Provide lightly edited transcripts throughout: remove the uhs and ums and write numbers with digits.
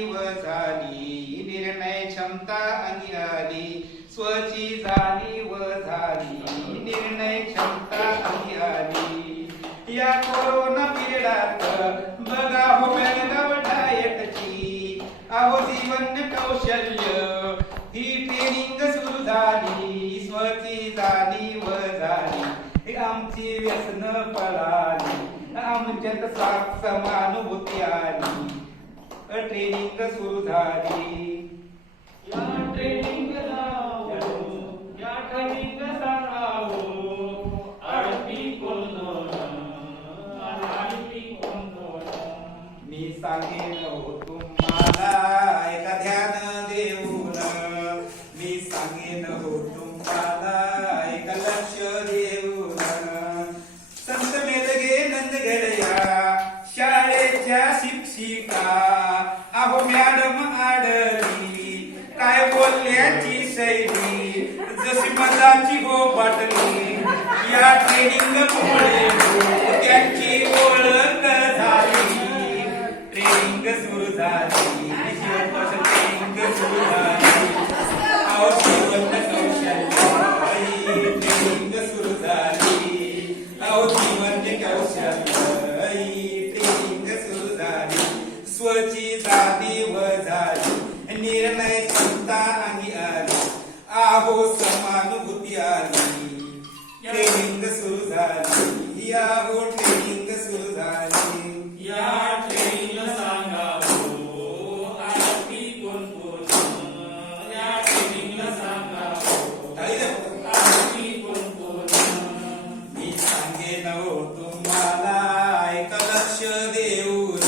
जाणीव झाली, निर्णय क्षमता अंगी आली, स्वची जाणीव झाली, निर्णय क्षमता अंगी आली. या कोरोना पिरियडात बघा हो बेळगाव डाएटची, अहो जीवन कौशल्य ही ट्रेनिंग सुरू झाली, स्वची जाणीव झाली, आमची व्यसन पळाली, आमच्यात सात समानुभूती आली, ट्रेनिंग सुरू झाली. या ट्रेनिंग या ट्रेनिंग सांगावो आरती कोण मी सांगेन हो तुम्हाला एका ध्यान देऊन, मी सांगेन हो तुम्हाला एका लक्ष देऊन. संत मेदगे नंदगडया शाळेच्या शिक्षिका, अहो मॅडम आडली काय बोलण्याची शैली, जशी मधाची हो बाटली, या ट्रेनिंग मुळे त्यांची ओळख झाली, ट्रेनिंग सुरू झाली, ट्रेनिंग सुरू झाली, अहो जीवन कौशल्य ट्रेनिंग सुरू झाली, अहो जीवन कौशल्य ट्रेनिंग सुरू झाली, स्वची जाणीव झाली, निर्णय क्षमता अंगी आली, अहो समानुभूती आली, ट्रेनिंग सुरू झाली, अहो ट्रेनिंग सुरू झाली. या ट्रेनिंग सांगावो आरती कोण या ट्रेनिंग सांगावो आरती कोण मी सांगेन हो तुम्हाला एक लक्ष देऊन,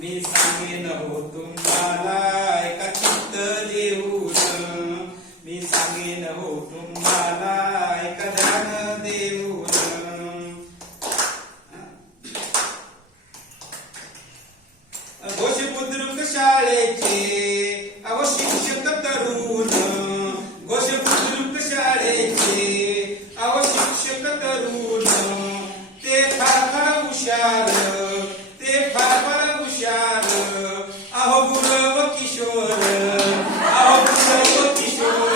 मी सांगेन हो तुम्हाला एक चित्त देऊन, मी सांगेन हो तुम्हाला एक ध्यान देऊन. घोष बुद्रुक शाळेचे अहो शिक्षक तरुण, घोष बुद्रुक शाळेचे अहो शिक्षक तरुण, ते फार फार हुशार, ते फार फार हुशार, अहो गुरव किशोर, अहो गुरव किशोर,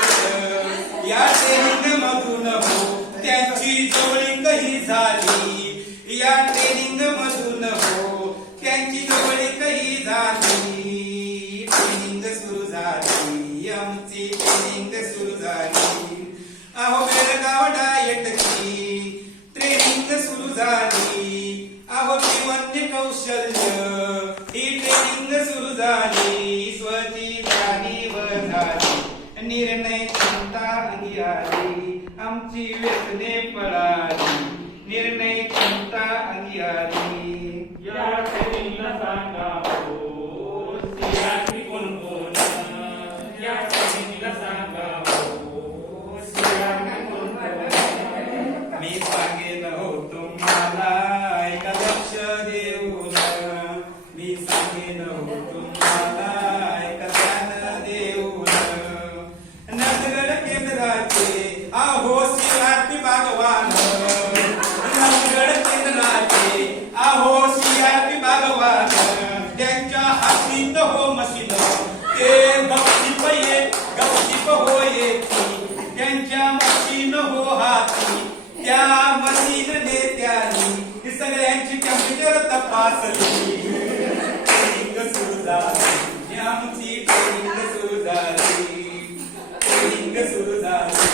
या ट्रेनिंग मधून हो त्यांची जवळीक ही झाली, या ट्रेनिंग मधून हो त्यांची जवळीक ही झाली, ट्रेनिंग सुरू झाली, आमची ट्रेनिंग सुरू झाली, अहो बेळगाव डाएटची ट्रेनिंग सुरू झाली, अहो जीवन कौशल्य ही ट्रेनिंग सुरू झाली, स्वची जाणीव झाली, निर्णय क्षमता अंगी आली, आमची व्यसने पळाली, निर्णय क्षमता अंगी आली. या ट्रेनिंग सांगावो सियाची कोण या ट्रेनिंग सांगावो सियाची कोण मी सांगेन हो तुम्हाला एक लक्ष देऊन, मी सांगेन हो तुम्हाला एक ध्यान देऊन. नंदगड केंद्राचे अहो सियाची बागवान, नंदगड केंद्राचे अहो सियाची बागवान, त्यांच्या हातीत हो मशीन, ते गपचिप हो येती, त्यांच्या मशीन हो हाती, त्या मशीनने त्यांनी सगळ्यांची कम्प्युटर तपासली, ट्रेनिंग सुरू झाली, आमची ट्रेनिंग सुरू झाली, ट्रेनिंग सुरू झाली,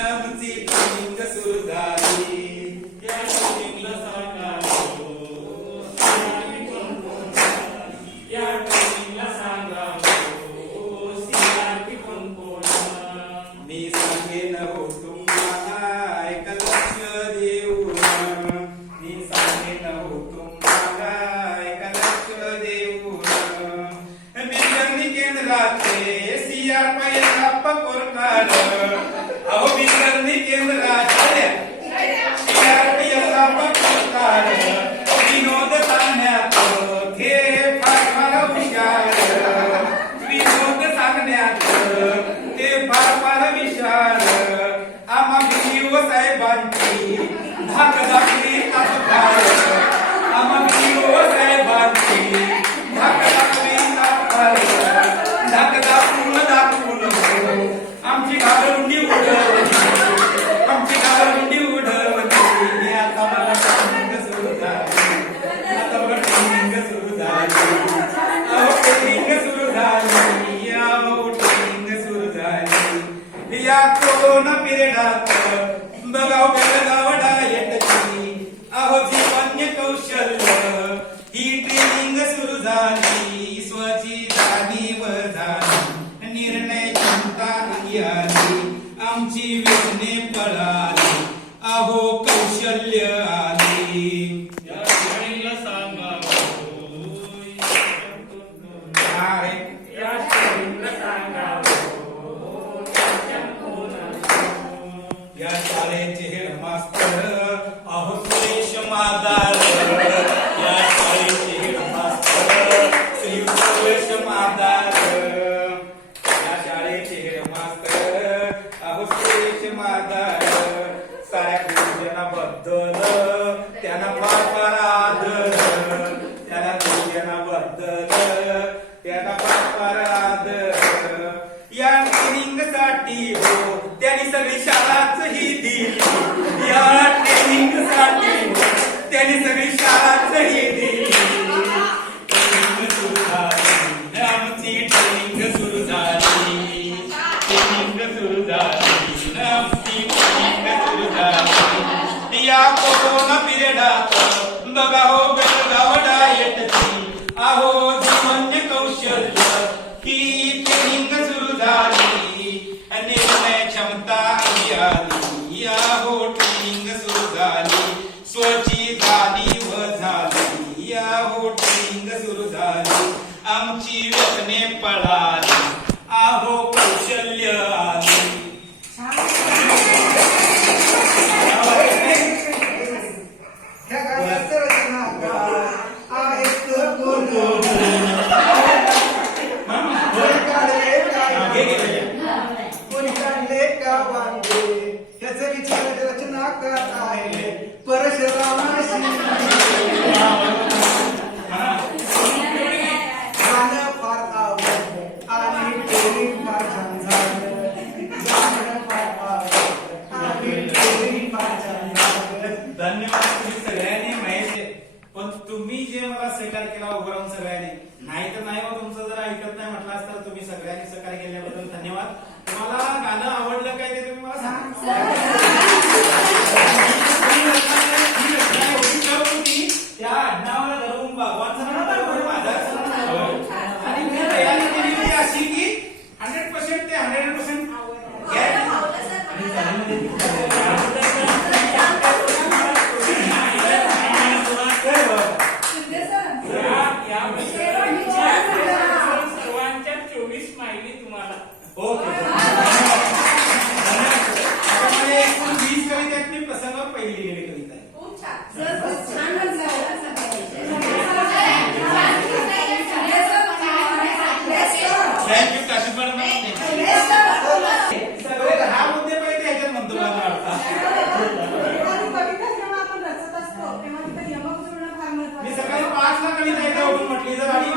आमची ट्रेनिंग सुरू झाली. या ट्रेनिंग सांगावो सियाची कोण या ट्रेनिंग सांगावो सियाची कोण मी सांगेन हो तुम्हाला एक लक्ष देऊन, मी सांगेन हो तुम्हाला एक लक्ष देऊन. विज्ञानी केंद्राचे सिया पहिला पकोरकार, अहो विज्ञानी केंद्राचे सिया पहिला पकोरकार, विनोद सांगण्यात हे फार फार हुशार, विनोद सांगण्यात ते फार फार विशाल, आम्हा व्हिडिओ साहेबांची धाक दाखली तात्काळ, आम्हा व्हिडिओ साहेबांची धाक दाखली तात्काळ, या कोरोना पिरियडात बघाव बेळगाव डायटची अहो जीवन्य कौशल्य ही ट्रेनिंग सुरू झाली स्वची जाणीव झाली निर्णय क्षमता आली आमची व्यसने पळाली अहो कौशल्य आली या श्रेणीला सांगा अरे या श्रेणीला सांगा या शाळेचे हेडमास्तर अहो सुरेश मादार या शाळेचे हेडमास्तर श्री सुरेश मादार या शाळेचे हेडमास्तर अहो सुरेश मादार साऱ्या गुरुजनाबद्दल त्यांना फार फार आदर त्याला गुरुजनाबद्दल त्यांना फार फार आदर या ट्रेनिंग साठी हो त्यांनी सगळी शाळाच ही दिली या ट्रेनिंग साठी त्यांनी सगळी शाळाच ही दिली ट्रेनिंग सुरू झाली आमची ट्रेनिंग सुरू झाली ट्रेनिंग सुरू झाली आमची ट्रेनिंग सुरू झाली या कोरोना पिरियडात बघा हो बेळगाव डायटची अहो जीवन्य कौशल्य ही ट्रेनिंग सुरू झाली निर्णय क्षमता आली अहो ट्रेनिंग सुरू झाली स्वची जाणीव झाली अहो ट्रेनिंग सुरू झाली आमची व्यसने पळाली अहो कौशल्य आली ह्या गाण्याचं रचनाकार आहेत कोण? कोणी काढले का वांगे ह्याचं विचार रचनाकार आहे परशुरामाशी गाणं फार आवडलं आणि ट्रेनिंग फार छान झालं गाणं फार आवडलं आणि ट्रेनिंग फार छान झालं धन्यवाद तुम्ही सगळ्यांनी महेश पण तुम्ही जे मला सहकार्य केला उभं राहून सगळ्यांनी नाही तर नाही हो तुमचं जर ऐकत नाही म्हटलं असतं तर तुम्ही सगळ्यांनी सहकार्य केल्याबद्दल धन्यवाद तुम्हाला गाणं आवडलं काय ते तुम्ही मला सांगा त्या आडनावाला धरून भगवान सणाला माझा आणि मी तयारी केली होती अशी की 100% ते 100% सर्वांच्या 24 माहिती तुम्हाला ओके एकूण 20 कवितेत मी प्रसंगावर पहिली लिहिलेली कविता आहे थँक्यू काशी मॅडम सगळे 10 मुद्दे पहिले ह्याच्यात म्हणतो मला मी सकाळी 5 ला कविता येते उठून म्हटली जर आणि